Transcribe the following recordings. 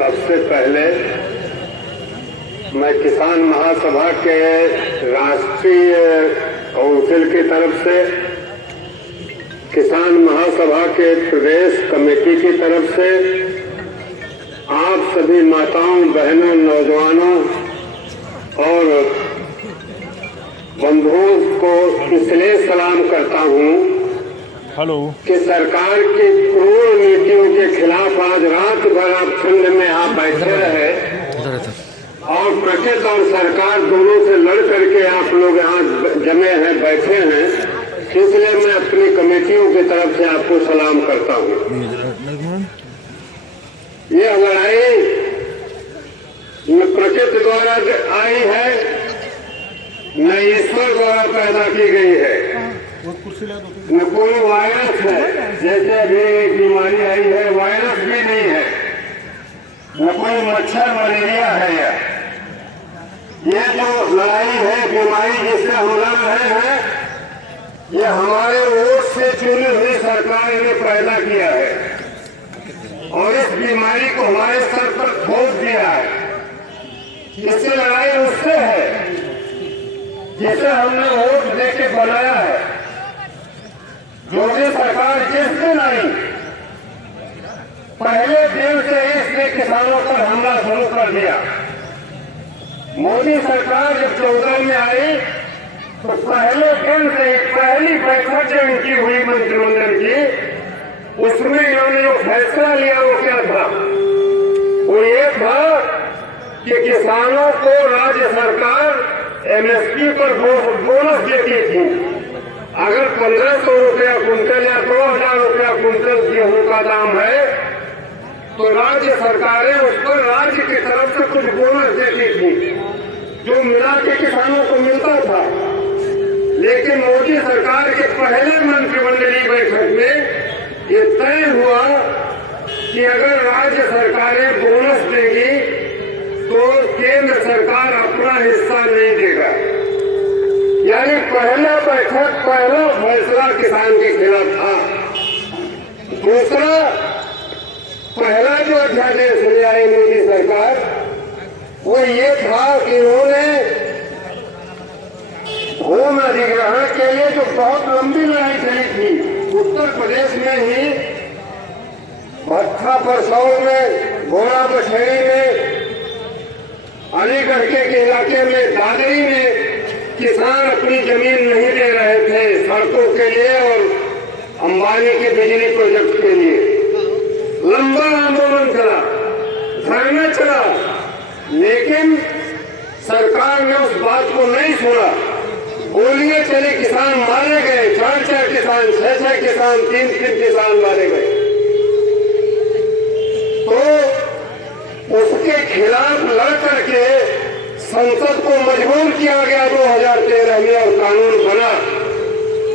सबसे पहले मैं किसान महासभा के राष्ट्रीय काउंसिल की तरफ से, किसान महासभा के प्रदेश कमेटी की तरफ से आप सभी माताओं, बहनों, नौजवानों और बंधुओं को इसलिए सलाम करता हूं कि सरकार की क्रूर नीतियों के खिलाफ आज रात भर आप ठंड में आप बैठे रहे और प्रकृति और सरकार दोनों से लड़ करके आप लोग यहाँ जमे हैं, बैठे हैं। इसलिए मैं अपनी कमेटियों की तरफ से आपको सलाम करता हूँ। ये लड़ाई न प्रकृति द्वारा आई है, न ईश्वर द्वारा पैदा की गई है, न कोई वायरस है। जैसे अभी एक बीमारी आई है, वायरस भी नहीं है, न कोई मच्छर मलेरिया है। ये जो लड़ाई है, बीमारी जिससे हम लड़ रहे हैं, ये हमारे वोट से चुनी हुई सरकार ने पैदा किया है और इस बीमारी को हमारे सर पर थोप दिया है। इससे लड़ाई उससे है जिसे हमने वोट देके बनाया है। जो भी सरकार जिस दिन आई, पहले दिन से इसने किसानों पर हमला शुरू कर दिया। मोदी सरकार जब 14 में आई तो पहले दिन से पहली बैठक जो इनकी हुई मंत्रिमंडल की, उसमें इन्होंने जो फैसला लिया वो क्या था? वो ये था कि किसानों को राज्य सरकार एमएसपी पर बोनस देती थी। अगर 1500 रुपया कुंटल या 2000 रुपया कुंटल गेहूं का दाम है तो राज्य सरकारें उस पर राज्य की तरफ से कुछ बोनस देती थी, जो मिला के किसानों को मिलता था। लेकिन मोदी सरकार के पहले मंत्रिमंडलीय बैठक में ये तय हुआ कि अगर राज्य सरकारें बोनस देगी तो केंद्र सरकार अपना हिस्सा नहीं देगा। यानी पहला बैठक, पहला फैसला किसान के खिलाफ था। दूसरा, पहला जो अध्यादेश ले आई मोदी सरकार, वो ये था कि उन्होंने भूमि अधिग्रहण के लिए जो बहुत लंबी लड़ाई चली थी, उत्तर प्रदेश में ही भट्टा परसौल में, घोड़ा बछेड़ी में, अलीगढ़ के इलाके में, दादरी में किसान अपनी जमीन नहीं दे रहे थे सड़कों के लिए और अंबानी के बिजली प्रोजेक्ट के लिए। लंबा आंदोलन चला, धरना चला, लेकिन सरकार ने उस बात को नहीं सुना। गोलियां चली, किसान मारे गए, 4-4 किसान, 6-6 किसान, 3-3 किसान मारे गए। तो उसके खिलाफ लड़ करके संसद को मजबूर किया गया 2013 में और कानून बना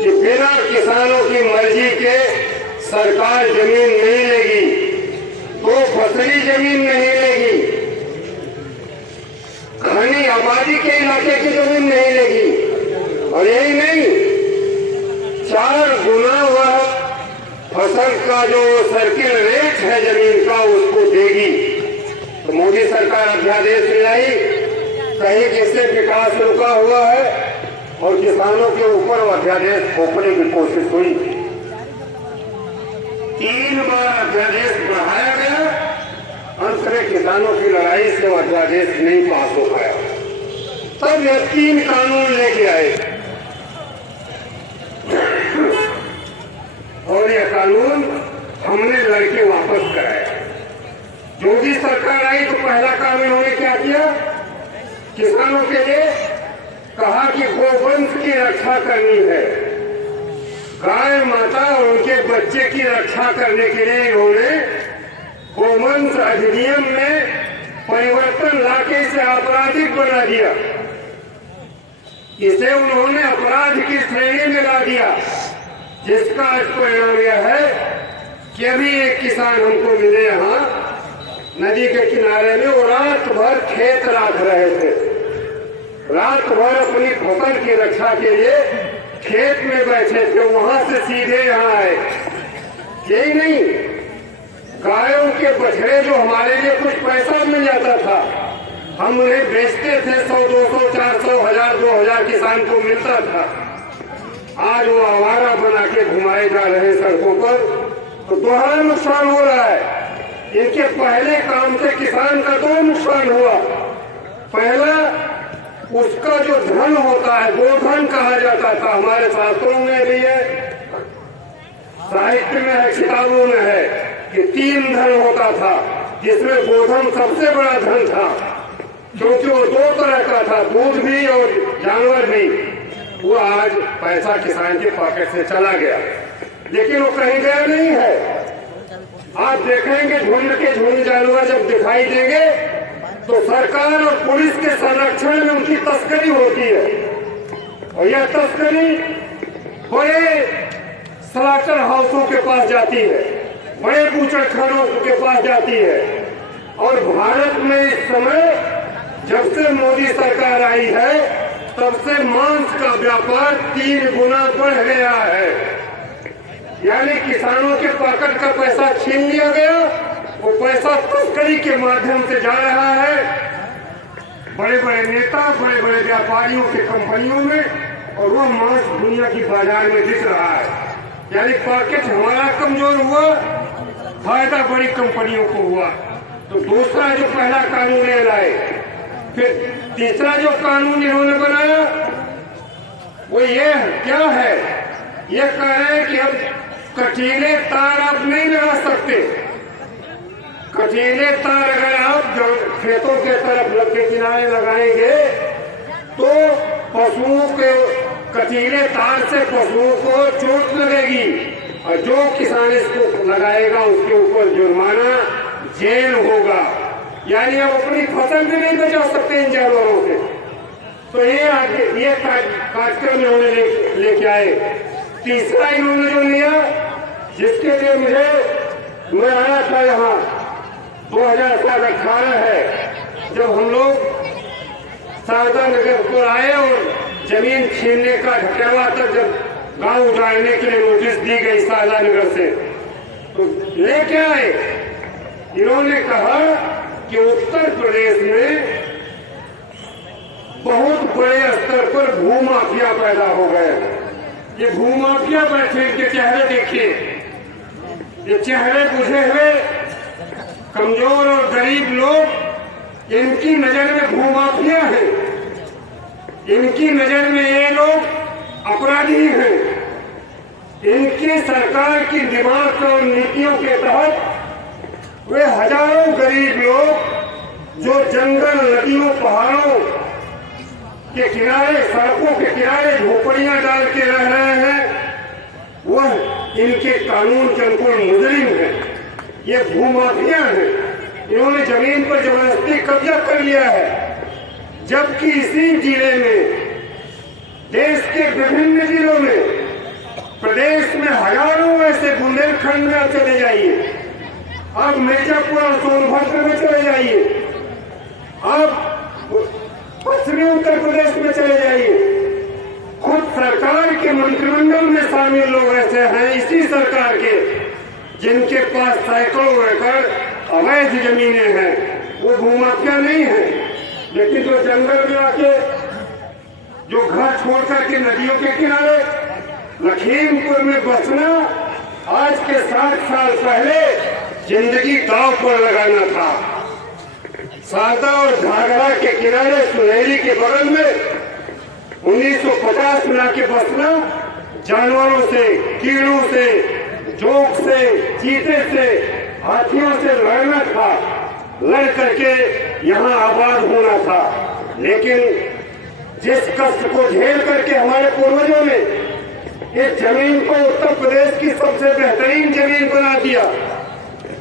कि बिना किसानों की मर्जी के सरकार जमीन नहीं लेगी, तो फसली जमीन नहीं लेगी, घनी आबादी के इलाके की जमीन नहीं लेगी। और यही नहीं, 4 गुना वह फसल का जो सर्किल रेट है जमीन का, उसको देगी। तो मोदी सरकार अध्यादेश ले आई, कहीं किससे विकास रुका हुआ है और किसानों के ऊपर वो अध्यादेश थोपने की कोशिश हुई। 3 बार अध्यादेश बढ़ाया गया, अंत में किसानों की लड़ाई से वो अध्यादेश नहीं पास हो पाया। तब ये 3 कानून लेके आए और यह कानून हमने लड़के वापस कराया। जो भी सरकार आई तो पहला काम इन्होंने क्या किया? किसानों के लिए कहा कि गोवंश की रक्षा करनी है। गाय माता और उनके बच्चे की रक्षा करने के लिए इन्होंने गोवंश अधिनियम में परिवर्तन लाके इसे आपराधिक बना दिया। इसे उन्होंने अपराध की श्रेणी में ला दिया, जिसका आज परिणाम यह है कि अभी एक किसान हमको मिले यहाँ नदी के किनारे में, वो रात भर खेत राख रहे थे। रात भर अपनी फसल की रक्षा के लिए खेत में बैठे थे, वहां से सीधे यहाँ आए। यही नहीं, गायों के बछड़े जो हमारे लिए कुछ पैसा मिल जाता था, हम उन्हें बेचते थे 100, 200, 400, 1000, 2000 किसान को मिलता था। आज वो आवारा बना के घुमाए जा रहे हैं सड़कों पर, तो दोहरा नुकसान हो रहा है। इनके पहले काम से किसान का दो नुकसान हुआ। पहला, उसका जो धन होता है, गोधन कहा जाता था, हमारे शास्त्रों में भी है, साहित्य में है, किताबों में है कि 3 धन होता था, जिसमें गोधन सबसे बड़ा धन था, क्योंकि वो 2 तरह का था, दूध भी और जानवर भी। वो आज पैसा किसान के पॉकेट से चला गया, लेकिन वो कहीं गया नहीं है। आप देखेंगे झुंड के झुंड जानवर जब दिखाई देंगे तो सरकार और पुलिस के संरक्षण में उनकी तस्करी होती है, और यह तस्करी बड़े स्लॉटर हाउसों के पास जाती है, बड़े बूचड़खानों के पास जाती है। और भारत में इस समय जब से मोदी सरकार आई है, तब से मांस का व्यापार 3 गुना बढ़ गया है। यानी किसानों के पॉकेट का पैसा छीन लिया गया, वो पैसा तस्करी के माध्यम से जा रहा है बड़े बड़े नेता, बड़े बड़े व्यापारियों की कंपनियों में, और वो मांस दुनिया की बाजार में दिख रहा है। यानी पॉकेट हमारा कमजोर हुआ, फायदा बड़ी कंपनियों को हुआ। तो दूसरा जो पहला कानून ये लाए, फिर तीसरा जो कानून इन्होंने बनाया वो ये क्या है, ये कह रहे हैं कि अब कटीले तार आप नहीं लगा सकते। कटीले तार अगर आप खेतों के तरफ के किनारे लगाएंगे तो पशुओं के कटीले तार से पशुओं को चोट लगेगी, और जो किसान इसको लगाएगा उसके ऊपर जुर्माना, जेल होगा। यानी आप अपनी फसल भी नहीं बचा सकते इन जानवरों से। तो ये कार्यक्रम इन्होंने लेके आए। तीसरा इन्होंने जो लिया, जिसके लिए मैं आया था यहाँ 2018 है, जब हम लोग शारदा नगर पर आए और जमीन छीनने का ढकेवा तक जब गांव उजाड़ने के लिए नोटिस दी गई शारदा नगर से, तो लेके आए। इन्होंने कहा कि उत्तर प्रदेश में बहुत बड़े स्तर पर भूमाफिया पैदा हो गए। ये भूमाफिया बैठे, इनके चेहरे देखिए, ये चेहरे बुझे हुए कमजोर और गरीब लोग, इनकी नजर में भूमाफिया है, इनकी नजर में ये लोग अपराधी हैं। इनकी सरकार की दिमाग और नीतियों के तहत वे हजारों गरीब लोग जो जंगल, नदियों, पहाड़ों के किनारे, सड़कों के किनारे झोपड़ियां डाल के रह रहे हैं, वह इनके कानून के अनुकूल मुजरिम है। ये भूमाफिया है। इन्होंने जमीन पर जबरदस्ती कब्जा कर लिया है, जबकि इसी जिले में, देश के विभिन्न जिलों में, प्रदेश में हजारों ऐसे, बुंदेलखंड में चले जाइए, अब मिर्जापुर और सोनभद्र में चले जाइए, अब पश्चिमी उत्तर प्रदेश में चले जाइए, खुद सरकार के मंत्रिमंडल में शामिल लोग ऐसे हैं इसी सरकार के, जिनके पास सैकड़ों एकड़ अवैध जमीनें हैं। वो भूमाफिया नहीं है, लेकिन जो जंगल में आके, जो घर छोड़कर के नदियों के किनारे लखीमपुर में बसना, आज के 60 साल पहले जिंदगी दांव पर लगाना था। शारदा और घाघरा के किनारे सुनहरी के बगल में 1950 में आके बसना, जानवरों से, कीड़ों से, जोंक से, चीते से, हाथियों से लड़ना था, लड़ करके यहाँ आबाद होना था। लेकिन जिस कष्ट को झेल करके हमारे पूर्वजों ने इस जमीन को उत्तर प्रदेश की सबसे बेहतरीन जमीन बना दिया।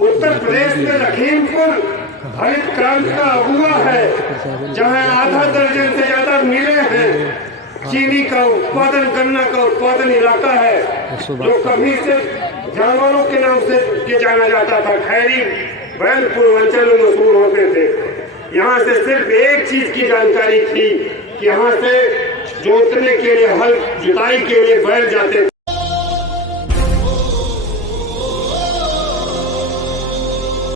उत्तर प्रदेश में लखीमपुर हरित क्रांति का अगुआ है, जहाँ आधा दर्जन से ज्यादा मिलें हैं। चीनी का उत्पादन, गन्ना का उत्पादन इलाका है, जो कभी से जानवरों के नाम से जाना जाता था। खैरी बैल पूर्वांचल में मशहूर होते थे। यहाँ से सिर्फ एक चीज की जानकारी थी कि यहाँ से जोतने के लिए, हल जुताई के लिए बैल जाते थे।